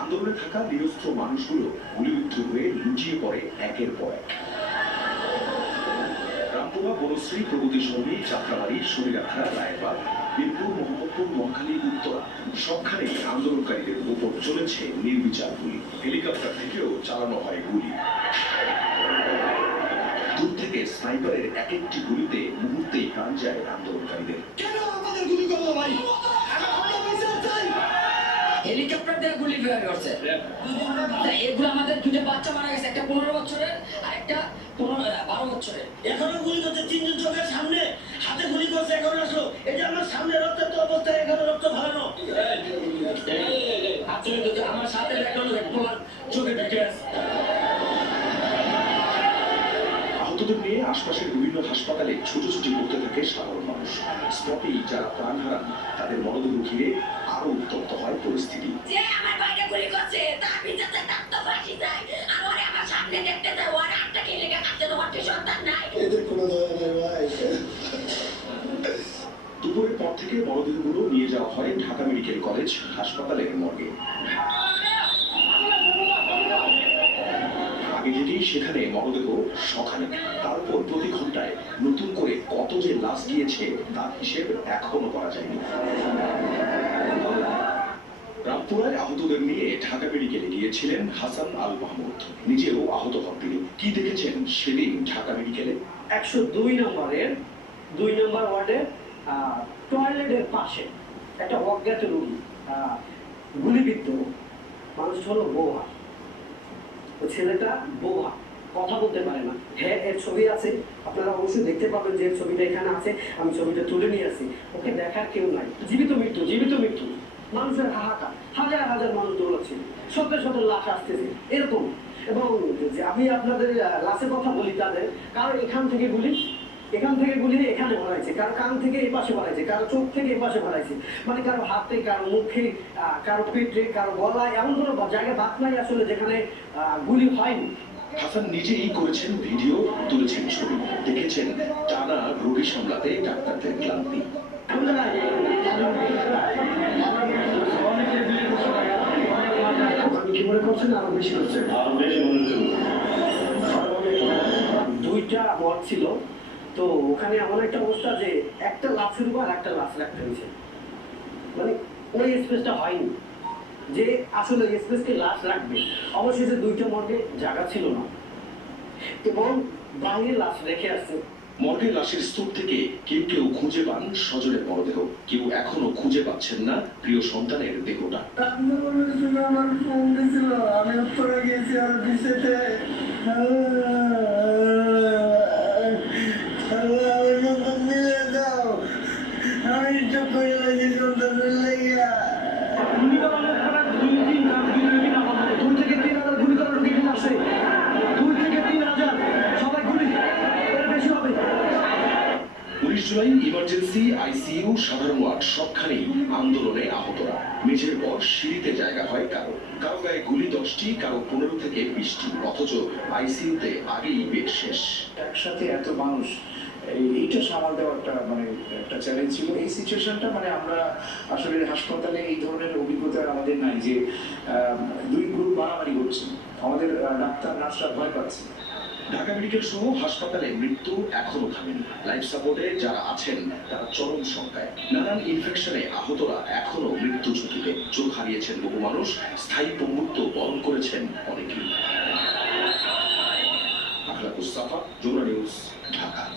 আন্দোলনে থাকা নিরস্ত্র মানুষগুলো গুলিবিদ্ধ হয়ে লুটিয়ে পড়ে একের পর এক। রামপুরা বনশ্রী প্রগতি সঙ্গী যাত্রাবাড়ি শরীরাখা রায়বাগ বীরপুর মোহাম্মদপুর মহাখালী উত্তরা সবখানেই আন্দোলনকারীদের উপর চলেছে নির্বিচার গুলি। হেলিকপ্টার থেকেও চালানো হয় গুলি। দূর থেকে স্নাইপারের এক একটি গুলিতে মুহূর্তেই প্রাণ যায় আন্দোলনকারীদের। কেন আমাদের গুলি করল ভাই? দিয়ে গুলি ফেয়ার করছে এগুলো আমাদের দুটো বাচ্চা মারা গেছে একটা পনেরো বছরের আর একটা পনেরো বারো বছরের। এখনও গুলি করছে তিনজন চোখের সামনে হাতে গুলি করছে এখন আসলো। এই যে আমার সামনে রক্তের তো অবস্থায় এখানে রক্ত ভালো আসলে তো আমার সাথে একটা চোখে আছে আহতদের নিয়ে আশপাশের হাসপাতালে ছুটোছুটি করতে থাকে সাধারণ মানুষ। স্পটেই যারা প্রাণ হারান তাদের মনোদেহ ঘিরে আরও উত্তপ্ত হয় পরিস্থিতি। এদের কোনো দয়া নেই ভাই। দুপুরের পর থেকে মরদেহগুলো নিয়ে যাওয়া হয় ঢাকা মেডিকেল কলেজ হাসপাতালের মর্গে। আগে সেখানে মরদেহ সখানে তার উপর প্রতি ঘন্টায় নতুন করে কত যে লাশ গিয়েছে তার হিসেব এখনও করা যায়নি। রামপুরায় আহতদের নিয়ে ঢাকা মেডিকেলে গিয়েছিলেন হাসান আল মাহমুদ। নিজেও আহত হন তিনি। কি দেখেছেন সেদিন ঢাকা মেডিকেলে? একশো দুই নম্বরের, দুই নম্বর ওয়ার্ডে টয়লেটের পাশে একটা অজ্ঞাত রোগী গুলিবিদ্ধ মানুষ হলো বৌহা ছেলেটা বোবা, কথা বলতে পারে না। হ্যাঁ এর ছবি আছে। আপনারা অবশ্যই দেখতে পাবেন যে ছবিটা এখানে আছে। আমি ছবিটা তুলে নিয়ে আসি। ওকে দেখার কেউ নাই। জীবিত মৃত্যু জীবিত মৃত্যু। মানুষের হাহাকার। হাজার হাজার মানুষ দৌড়াচ্ছে। শত শত লাশ আসতেছে। এরকম। এবং আমি আপনাদের লাশের কথা বলি তাদের, কারণ এখান থেকে গুলি এখান থেকে গুলি এখানে ভরাইছে কারও কান থেকে এই পাশে ভরাইছে কারও চোখ থেকে এই পাশে ভরাইছে মানে কারও হাতে কারও মুখে কারও পেটে কারও গলায় এমন কোনো জায়গায় বাদ নাই আসলে যেখানে আহ, গুলি হয়নি। হাসান নিজেই করেছেন ভিডিও তুলেছেন ছবি। দেখেছেন টানা রোগী সামলাতে ডাক্তারদের ক্লান্তি। কি মনে করছেন আরও বেশি হচ্ছে? দুইটা মত ছিল। তো ওখানে এমন একটা অবস্থা যে একটা লাভ শুরু করে একটা লাভ রাখতে হয়েছে। মানে ওই স্পেসটা হয়নি। যে আসলে স্পেসকে লাশ রাখবে অবশেষে দুইটা মর্গে জায়গা ছিল না। এবং বাইরে লাশ রেখে আসছে। মর্গের লাশের স্তূপ থেকে কেউ কেউ খুঁজে পান স্বজনের মরদেহ। কেউ এখনও খুঁজে পাচ্ছেন না প্রিয় সন্তানের দেহটা। আমার ফোন দিছিল আমি উত্তরে গিয়েছি আর বিষেতে উনিশ জুলাই ইমার্জেন্সি আইসিইউ সাধারণ ওয়ার্ড সবখানেই আন্দোলনে আহতরা। মেঝের পর সিঁড়িতে জায়গা হয় কারও। কারও গায়ে গুলি দশটি কারও পনেরো থেকে বিশটি অথচ আইসিইউতে আগেই বেড শেষ। একসাথে এত মানুষ এইটা সামাল দেওয়াটা মানে একটা চ্যালেঞ্জ ছিল। এই সিচুয়েশনটা মানে আমরা আসলে হাসপাতালে এই ধরনের অভিজ্ঞতা আমাদের নাই যে দুই গ্রুপ মারামারি করছে আমাদের ডাক্তার নার্সরা ভয় পাচ্ছে। ঢাকা মেডিকেল সহ হাসপাতালে মৃত্যু এখনও লাইফ সাপোর্টে যারা আছেন, তারা চরম সংখ্যায়। নানান ইনফেকশনে আহতরা এখনও মৃত্যু ঝুঁকিতে। চোখ হারিয়েছেন বহু মানুষ, স্থায়ী পঙ্গুত্ব বরণ করেছেন অনেকেই। আখলাকুস সাফা, যমুনা নিউজ ঢাকা।